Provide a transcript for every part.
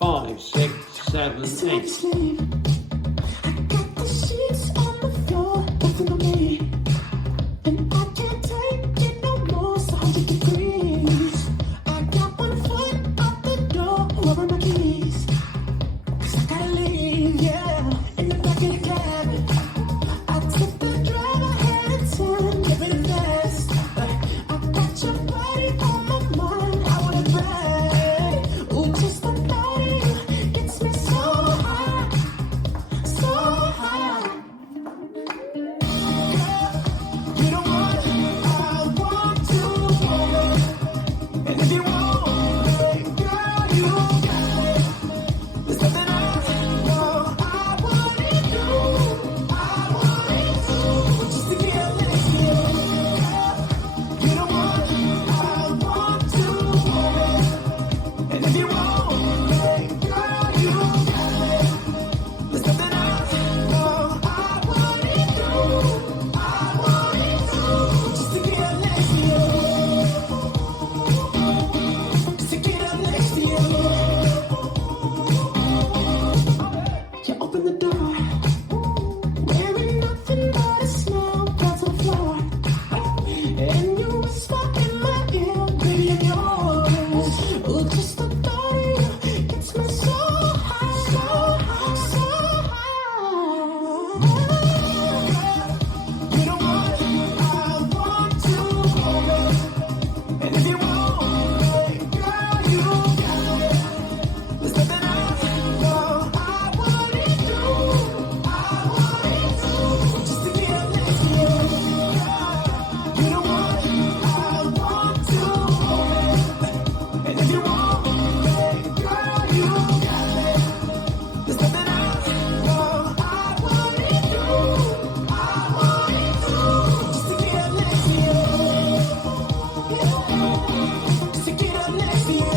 5, 6, 7, 8. I got the sheets on the floor, nothing on me. And I can't take it no more, it's 100 degrees. I got one foot out the door, where are my keys? 'Cause I gotta leave, yeah, in the back of the cab. I took the drive, I had a turn, give it a fast. I got your body on my mind, I wanna brag. Ooh, just the thought of you gets me so high, so high. You know what? I want to hold it. And if you want it, girl, you got it. There's nothing I know I wouldn't do. I wouldn't do just to get next to you. You know what? I want to hold it. And if you want it, girl, you got it. There's nothing I know I wouldn't do. I wouldn't do just to get next to you. Just to get up next to you. You open the door, wearing nothing but a smile, down to the floor. And you whisper in my ear, baby, I'm yours. Ooh, just the thought of you gets me so high, so high, so high. You know what? I want to hold it. And if you want it, girl, you got it. There's nothing I know I wouldn't do. I wouldn't do just to get up next to you. You know what? I want to hold it. And if you want it, girl, you got it. There's nothing I know I wouldn't do. I wouldn't do just to get up next to you. Just to get up next to you.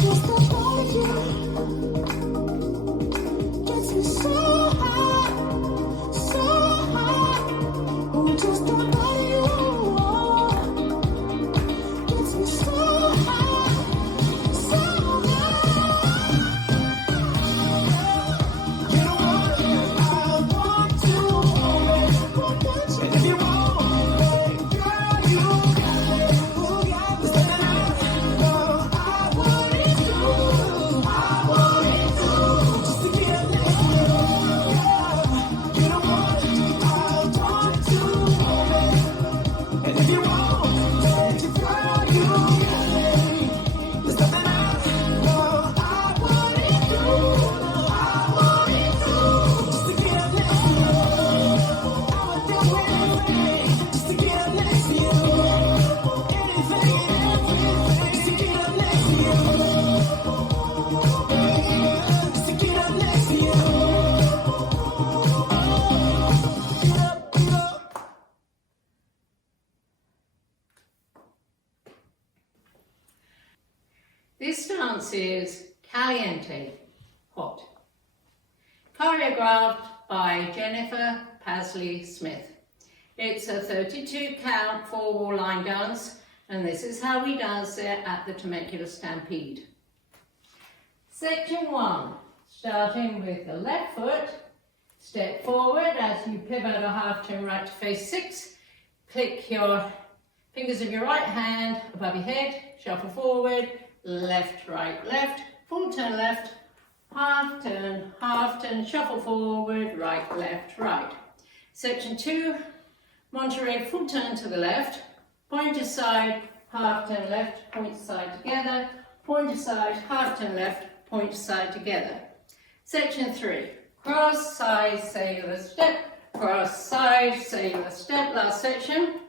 Just the thought of you gets me so high, so high. Ooh, just the thought of you gets me so high, so high. You know what? I want to hold it. And if you want it, girl, you got it. There's nothing I know I wouldn't do. I wouldn't do just to get up next to you. You know what? I want to hold it. And if you want it, girl, you got it. There's nothing I know I wouldn't do. I wouldn't do just to get up next to you. I would do anything just to get up next to you. Anything and everything just to get up next to you. Just to get up next to you. Get up, get up. This dance is Caliente, hot, choreographed by Jennifer Pasley Smith. It's a 32 count 4-wall line dance, and this is how we dance it at the Temecula Stampede. Section 1, starting with the left foot, step forward as you pivot a half turn right to face 6, click your fingers of your right hand above your head, shuffle forward, left, right, left, full turn left, half turn, shuffle forward, right, left, right. Section 2, Monterey full turn to the left, point to side, half turn left, point to side together, point to side, half turn left, point to side together. Section 3, cross, side, sailor step, cross, side, sailor step. Last section,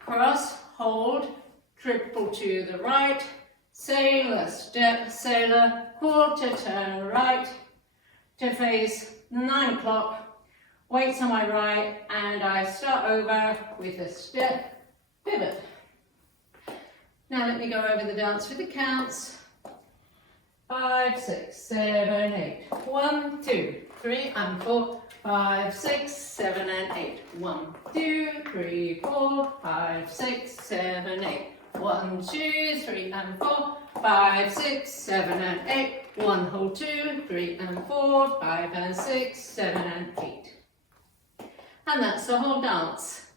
cross, hold, triple to the right, sailor step, sailor, quarter turn right to face 9 o'clock, weights on my right, and I start over with a step pivot. Now let me go over the dance with the counts. 5, 6, 7, 8. 1, 2, 3, and 4. 5, 6, 7, and 8. 1, 2, 3, 4, 5, 6, 7, 8. 1, 2, 3 and 4, 5, 6, 7 and 8. 1 hold 2, 3 and 4, 5 and 6, 7 and 8. And that's the whole dance.